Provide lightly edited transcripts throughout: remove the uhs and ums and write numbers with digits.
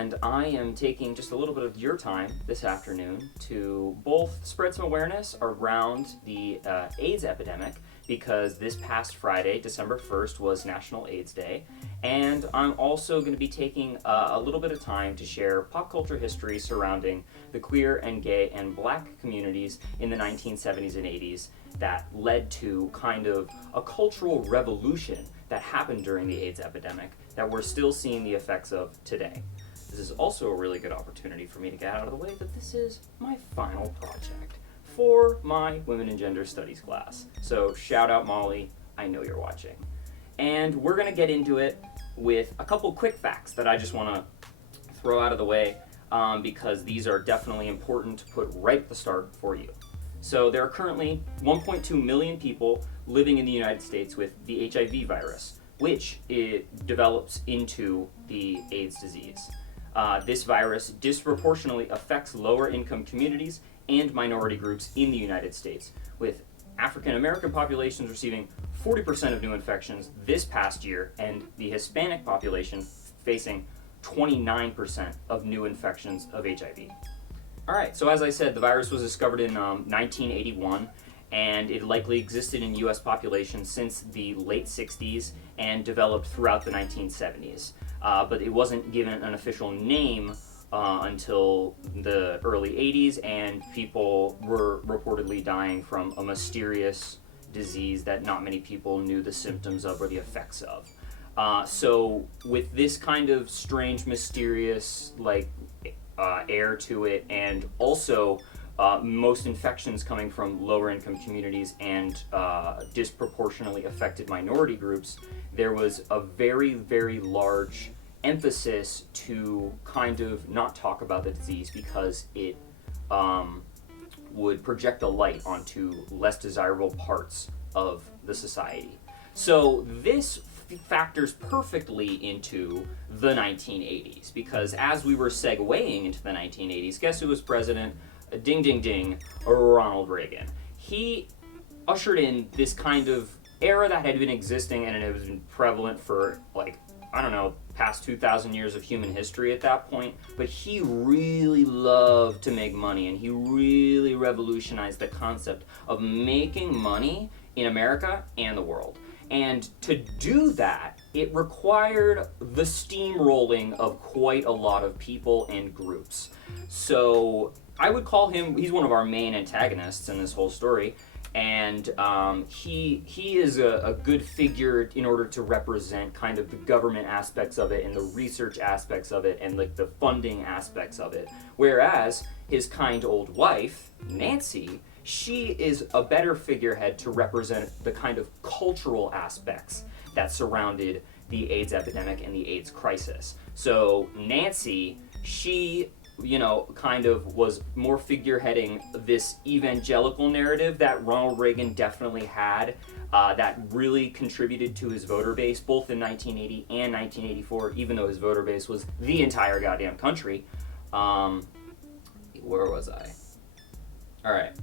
and I am taking just a little bit of your time this afternoon to both spread some awareness around the AIDS epidemic, because this past Friday, December 1st, was National AIDS Day, and I'm also going to be taking a little bit of time to share pop culture history surrounding the queer and gay and black communities in the 1970s and 80s that led to kind of a cultural revolution that happened during the AIDS epidemic that we're still seeing the effects of today. This is also a really good opportunity for me to get out of the way that this is my final project for my Women and Gender Studies class. So shout out Molly, I know you're watching. And we're gonna get into it with a couple quick facts that I just wanna throw out of the way because these are definitely important to put right at the start for you. So there are currently 1.2 million people living in the United States with the HIV virus, which it develops into the AIDS disease. This virus disproportionately affects lower income communities and minority groups in the United States, with African American populations receiving 40% of new infections this past year, and the Hispanic population facing 29% of new infections of HIV. Alright, so as I said, the virus was discovered in 1981, and it likely existed in US population since the late 60s and developed throughout the 1970s. But it wasn't given an official name until the early 80s, and people were reportedly dying from a mysterious disease that not many people knew the symptoms of or the effects of. So with this kind of strange, mysterious, air to it, and also most infections coming from lower income communities and disproportionately affected minority groups, there was a very, very large emphasis to kind of not talk about the disease because it would project a light onto less desirable parts of the society. So this factors perfectly into the 1980s, because as we were segueing into the 1980s, guess who was president? Ding, ding, ding, Ronald Reagan. He ushered in this kind of era that had been existing, and it was been prevalent for past 2,000 years of human history at that point, but he really loved to make money, and he really revolutionized the concept of making money in America and the world. And to do that, it required the steamrolling of quite a lot of people and groups. So I would call him, he's one of our main antagonists in this whole story, and he is a good figure in order to represent kind of the government aspects of it and the research aspects of it and the funding aspects of it. Whereas his kind old wife, Nancy, she is a better figurehead to represent the kind of cultural aspects that surrounded the AIDS epidemic and the AIDS crisis. So Nancy, she kind of was more figureheading this evangelical narrative that Ronald Reagan definitely had, that really contributed to his voter base, both in 1980 and 1984, even though his voter base was the entire goddamn country. Where was I? Alright,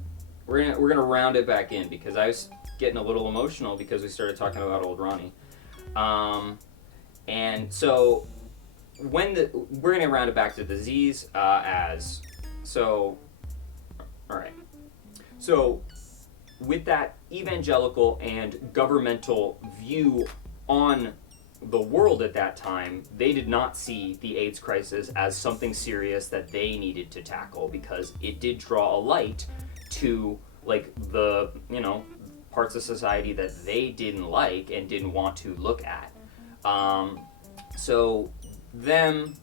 we're gonna round it back in, because I was getting a little emotional because we started talking about old Ronnie. And so we're going to round it back to the disease so with that evangelical and governmental view on the world at that time, they did not see the AIDS crisis as something serious that they needed to tackle, because it did draw a light to the parts of society that they didn't like and didn't want to look at. So them,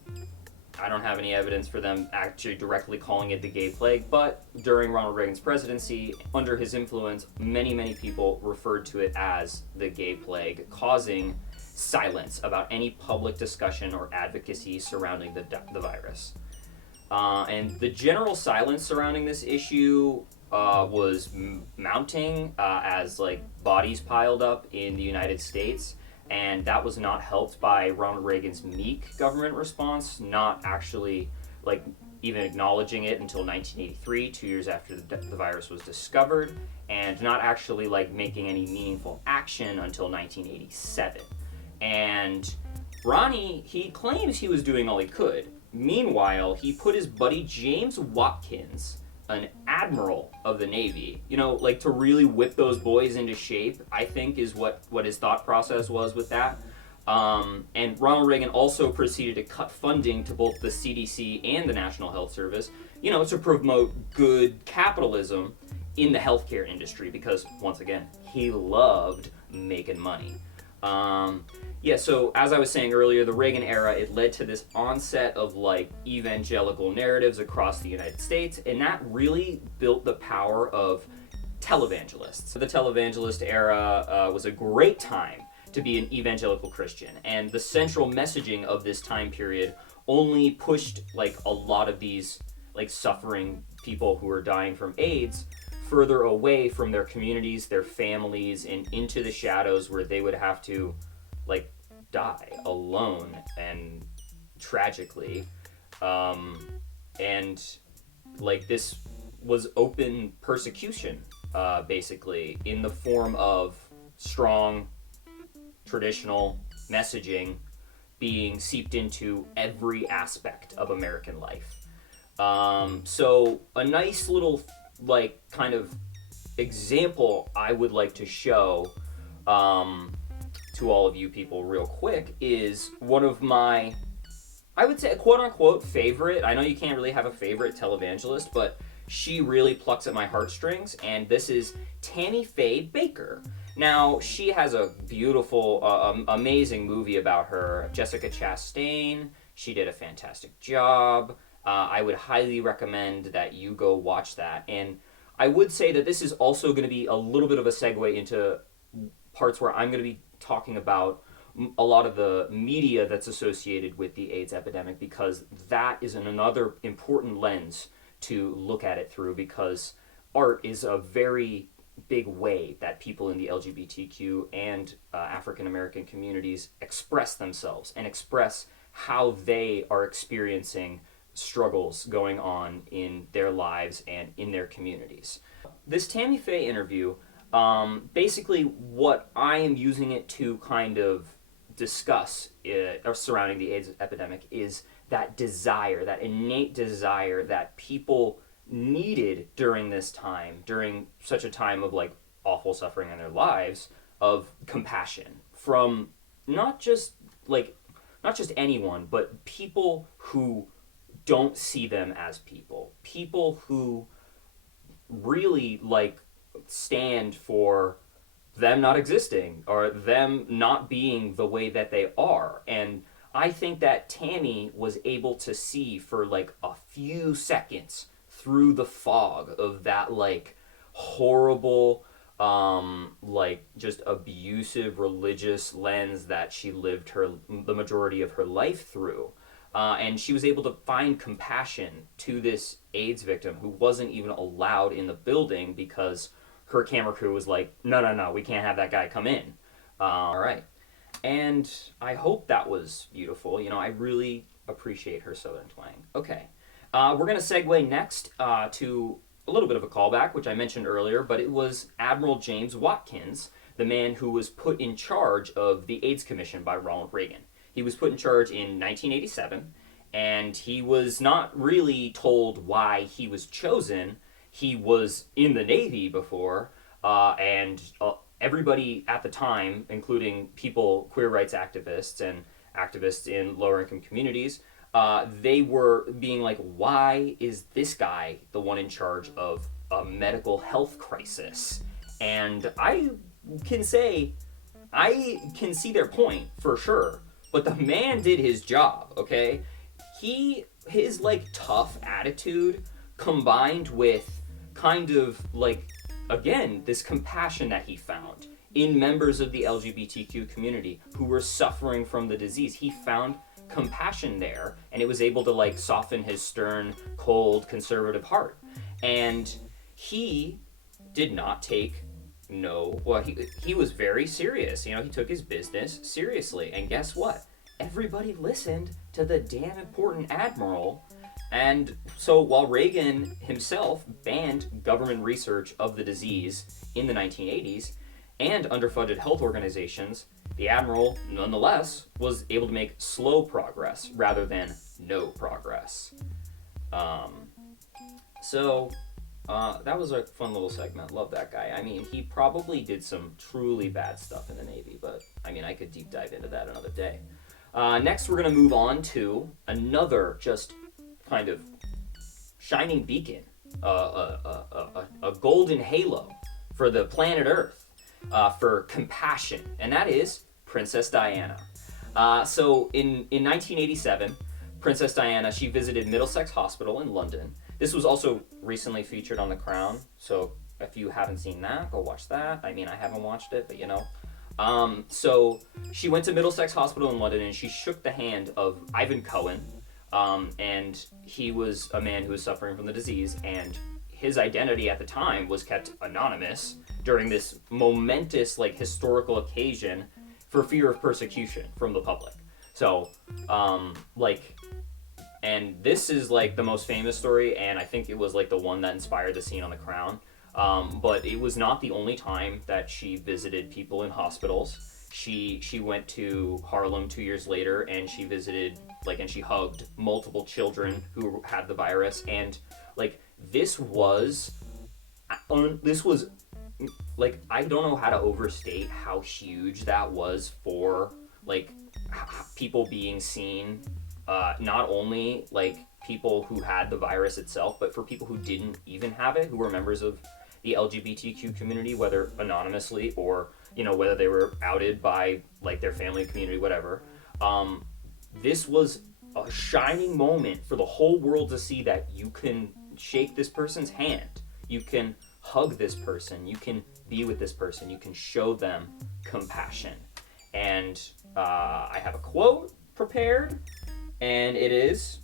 I don't have any evidence for them actually directly calling it the gay plague, but during Ronald Reagan's presidency, under his influence, many people referred to it as the gay plague, causing silence about any public discussion or advocacy surrounding the virus. And the general silence surrounding this issue was mounting as bodies piled up in the United States. And that was not helped by Ronald Reagan's meek government response, not actually even acknowledging it until 1983, 2 years after the virus was discovered, and not actually making any meaningful action until 1987. And Ronnie, he claims he was doing all he could. Meanwhile, he put his buddy James Watkins, an admiral of the Navy, like to really whip those boys into shape, I think is what his thought process was with that. And Ronald Reagan also proceeded to cut funding to both the CDC and the National Health Service, to promote good capitalism in the healthcare industry because, once again, he loved making money. So as I was saying earlier, the Reagan era, it led to this onset of like evangelical narratives across the United States, and that really built the power of televangelists. The televangelist era was a great time to be an evangelical Christian, and the central messaging of this time period only pushed like a lot of these like suffering people who were dying from AIDS further away from their communities, their families, and into the shadows where they would have to like die alone and tragically. And like this was open persecution, basically, in the form of strong traditional messaging being seeped into every aspect of American life. So a nice little like kind of example I would like to show to all of you people real quick is one of my, I would say, a quote-unquote favorite. I know you can't really have a favorite televangelist, but she really plucks at my heartstrings, and this is Tammy Faye Baker. Now, she has a beautiful, amazing movie about her, Jessica Chastain. She did a fantastic job. I would highly recommend that you go watch that. And I would say that this is also going to be a little bit of a segue into parts where I'm going to be talking about a lot of the media that's associated with the AIDS epidemic, because that is another important lens to look at it through, because art is a very big way that people in the LGBTQ and African American communities express themselves and express how they are experiencing struggles going on in their lives and in their communities. This Tammy Faye interview, basically what I am using it to kind of discuss surrounding the AIDS epidemic is that desire, that innate desire that people needed during this time, during such a time of like awful suffering in their lives, of compassion from not just anyone, but people who don't see them as people who really like stand for them not existing or them not being the way that they are. And I think that Tammy was able to see for like a few seconds through the fog of that like horrible like just abusive religious lens that she lived the majority of her life through. And she was able to find compassion to this AIDS victim who wasn't even allowed in the building because her camera crew was like, no, we can't have that guy come in. All right. And I hope that was beautiful. I really appreciate her Southern twang. Okay. We're going to segue next to a little bit of a callback, which I mentioned earlier, but it was Admiral James Watkins, the man who was put in charge of the AIDS Commission by Ronald Reagan. He was put in charge in 1987, and he was not really told why he was chosen. He was in the Navy before, and everybody at the time, including queer rights activists and activists in lower income communities, they were being like, why is this guy the one in charge of a medical health crisis? And I can say, I can see their point for sure. But the man did his job, okay? His like tough attitude combined with kind of like, again, this compassion that he found in members of the LGBTQ community who were suffering from the disease. He found compassion there, and it was able to like soften his stern, cold, conservative heart. And he did not take he was very serious. He took his business seriously. And guess what? Everybody listened to the damn important admiral. And so while Reagan himself banned government research of the disease in the 1980s and underfunded health organizations, the admiral, nonetheless, was able to make slow progress rather than no progress. Um, so that was a fun little segment. Love that guy. I mean, he probably did some truly bad stuff in the Navy, but I mean, I could deep dive into that another day. Next, we're going to move on to another just kind of shining beacon, a golden halo for the planet Earth, for compassion, and that is Princess Diana. So in 1987, Princess Diana, she visited Middlesex Hospital in London. This was also recently featured on The Crown, so if you haven't seen that, go watch that. I mean, I haven't watched it, but you know. So she went to Middlesex Hospital in London and she shook the hand of Ivan Cohen, and he was a man who was suffering from the disease, and his identity at the time was kept anonymous during this momentous, like, historical occasion for fear of persecution from the public. So, and this is like the most famous story, and I think it was like the one that inspired the scene on The Crown. But it was not the only time that she visited people in hospitals. She went to Harlem 2 years later, and she visited, like, and she hugged multiple children who had the virus, and like this was like, I don't know how to overstate how huge that was for, like, people being seen, not only like people who had the virus itself, but for people who didn't even have it, who were members of the LGBTQ community, whether anonymously or, you know, whether they were outed by, like, their family, community, whatever. This was a shining moment for the whole world to see that you can shake this person's hand, you can hug this person, you can be with this person, you can show them compassion. And I have a quote prepared, and this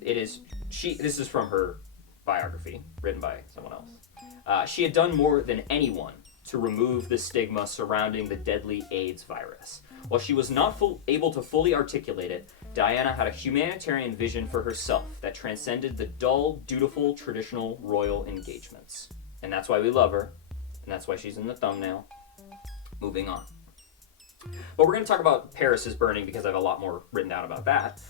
is from her biography, written by someone else. She had done more than anyone to remove the stigma surrounding the deadly AIDS virus. While she was not able to fully articulate it, Diana had a humanitarian vision for herself that transcended the dull, dutiful, traditional royal engagements. And that's why we love her, and that's why she's in the thumbnail. Moving on. But we're going to talk about Paris is Burning because I have a lot more written down about that.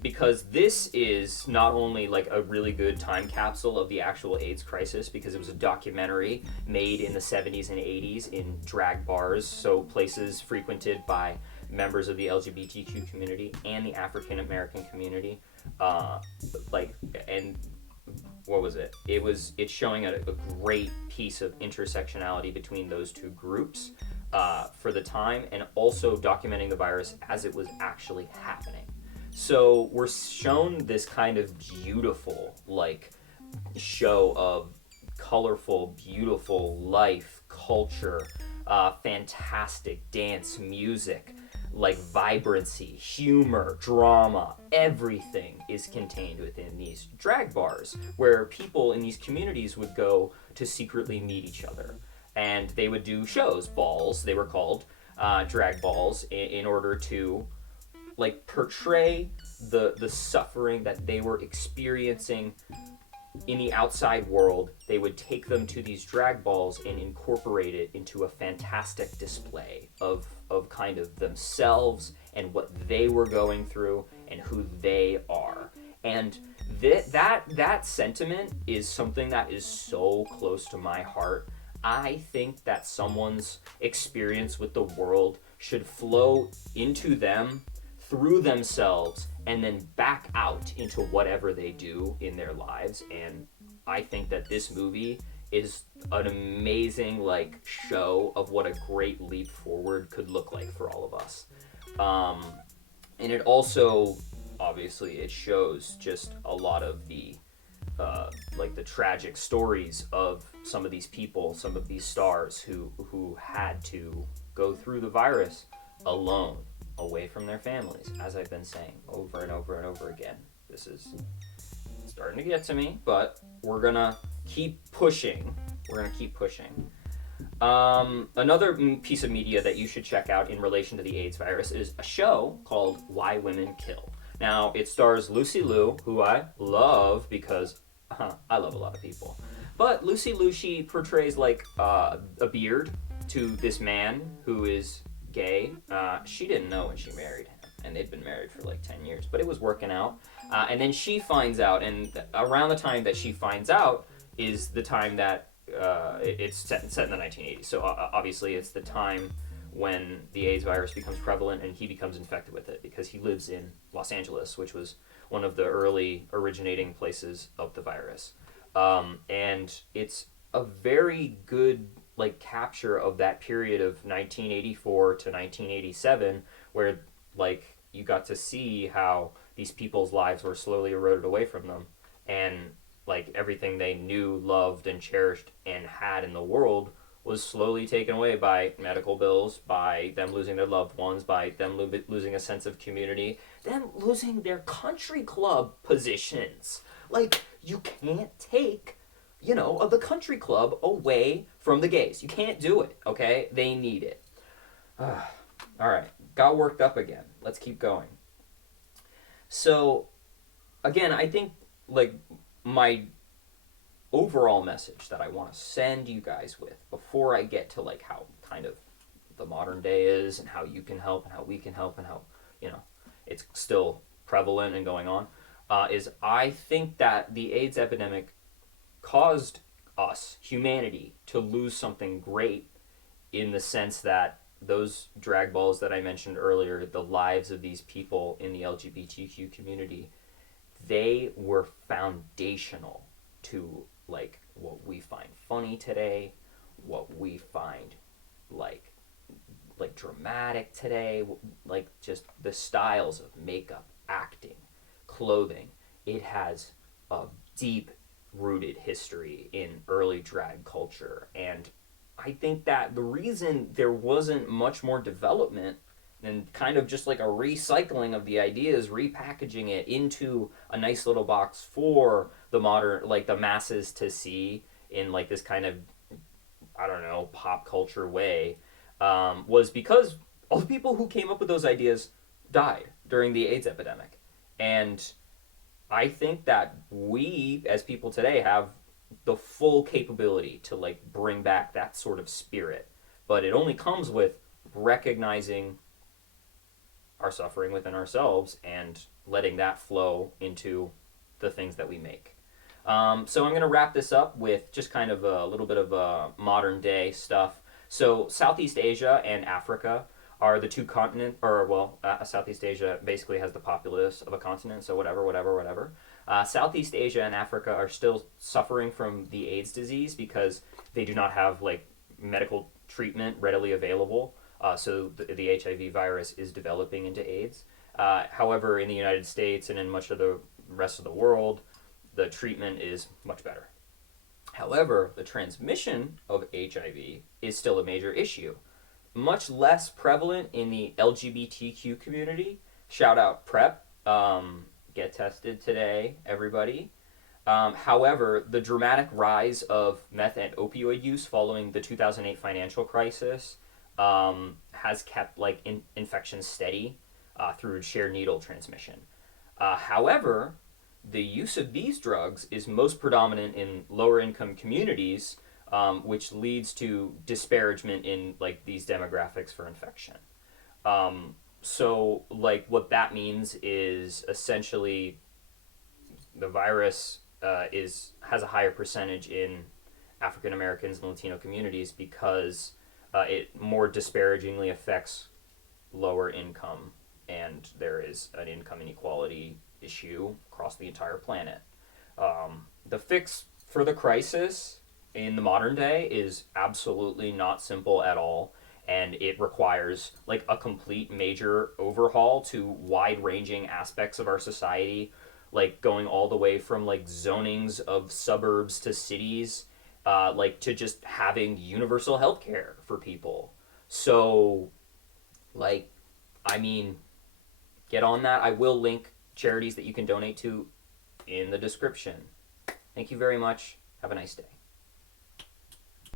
Because this is not only like a really good time capsule of the actual AIDS crisis, because it was a documentary made in the 70s and 80s in drag bars, so places frequented by members of the LGBTQ community and the African American community. And what was it? It's showing a great piece of intersectionality between those two groups for the time, and also documenting the virus as it was actually happening. So we're shown this kind of beautiful, like, show of colorful, beautiful life, culture, fantastic dance, music, like vibrancy, humor, drama, everything is contained within these drag bars where people in these communities would go to secretly meet each other. And they would do shows, balls, they were called, drag balls, in order to, like, portray the suffering that they were experiencing in the outside world. They would take them to these drag balls and incorporate it into a fantastic display of kind of themselves and what they were going through and who they are. And that sentiment is something that is so close to my heart. I think that someone's experience with the world should flow into them, through themselves, and then back out into whatever they do in their lives. And I think that this movie is an amazing, like, show of what a great leap forward could look like for all of us. And it also, obviously, it shows just a lot of the like the tragic stories of some of these people, some of these stars who had to go through the virus alone, away from their families, as I've been saying over and over and over again. This is starting to get to me, but we're gonna keep pushing. Another piece of media that you should check out in relation to the AIDS virus is a show called Why Women Kill. Now, it stars Lucy Liu, who I love because I love a lot of people. But Lucy Liu, she portrays, like, a beard, to this man who is gay. She didn't know when she married him, and they'd been married for like 10 years, but it was working out. And then she finds out, and around the time that she finds out is the time that it's set in the 1980s. So obviously, it's the time when the AIDS virus becomes prevalent and he becomes infected with it because he lives in Los Angeles, which was one of the early originating places of the virus. And it's a very good like capture of that period of 1984 to 1987 where like you got to see how these people's lives were slowly eroded away from them, and like everything they knew, loved, and cherished and had in the world was slowly taken away by medical bills, by them losing their loved ones, by them losing a sense of community, them losing their country club positions. Like, you can't take, the country club away from the gays. You can't do it, okay? They need it. All right, got worked up again. Let's keep going. So, again, I think, like, my overall message that I want to send you guys with before I get to like how kind of the modern day is and how you can help and how we can help and how it's still prevalent and going on is I think that the AIDS epidemic caused us, humanity, to lose something great in the sense that those drag balls that I mentioned earlier, the lives of these people in the LGBTQ community, they were foundational to like what we find funny today, what we find like dramatic today, like just the styles of makeup, acting, clothing. It has a deep rooted history in early drag culture, and I think that the reason there wasn't much more development and kind of just like a recycling of the ideas, repackaging it into a nice little box for the modern, like the masses to see in like this kind of, I don't know, pop culture way, was because all the people who came up with those ideas died during the AIDS epidemic. And I think that we, as people today, have the full capability to like bring back that sort of spirit. But it only comes with recognizing our suffering within ourselves and letting that flow into the things that we make. So I'm going to wrap this up with just kind of a little bit of modern day stuff. So Southeast Asia and Africa are the two continents, or well, Southeast Asia basically has the populace of a continent, so whatever. Southeast Asia and Africa are still suffering from the AIDS disease because they do not have like medical treatment readily available. So the HIV virus is developing into AIDS. However, in the United States and in much of the rest of the world, the treatment is much better. However, the transmission of HIV is still a major issue. Much less prevalent in the LGBTQ community. Shout out PrEP. Get tested today, everybody. However, the dramatic rise of meth and opioid use following the 2008 financial crisis has kept like infections steady through shared needle transmission. However, the use of these drugs is most predominant in lower income communities, which leads to disparagement in like these demographics for infection. So like what that means is essentially the virus has a higher percentage in African Americans and Latino communities because it more disparagingly affects lower income, and there is an income inequality issue across the entire planet. The fix for the crisis in the modern day is absolutely not simple at all, and it requires like a complete major overhaul to wide-ranging aspects of our society, like going all the way from like zonings of suburbs to cities, like to just having universal health care for people. So, like, I mean, get on that. I will link charities that you can donate to in the description. Thank you very much. Have a nice day.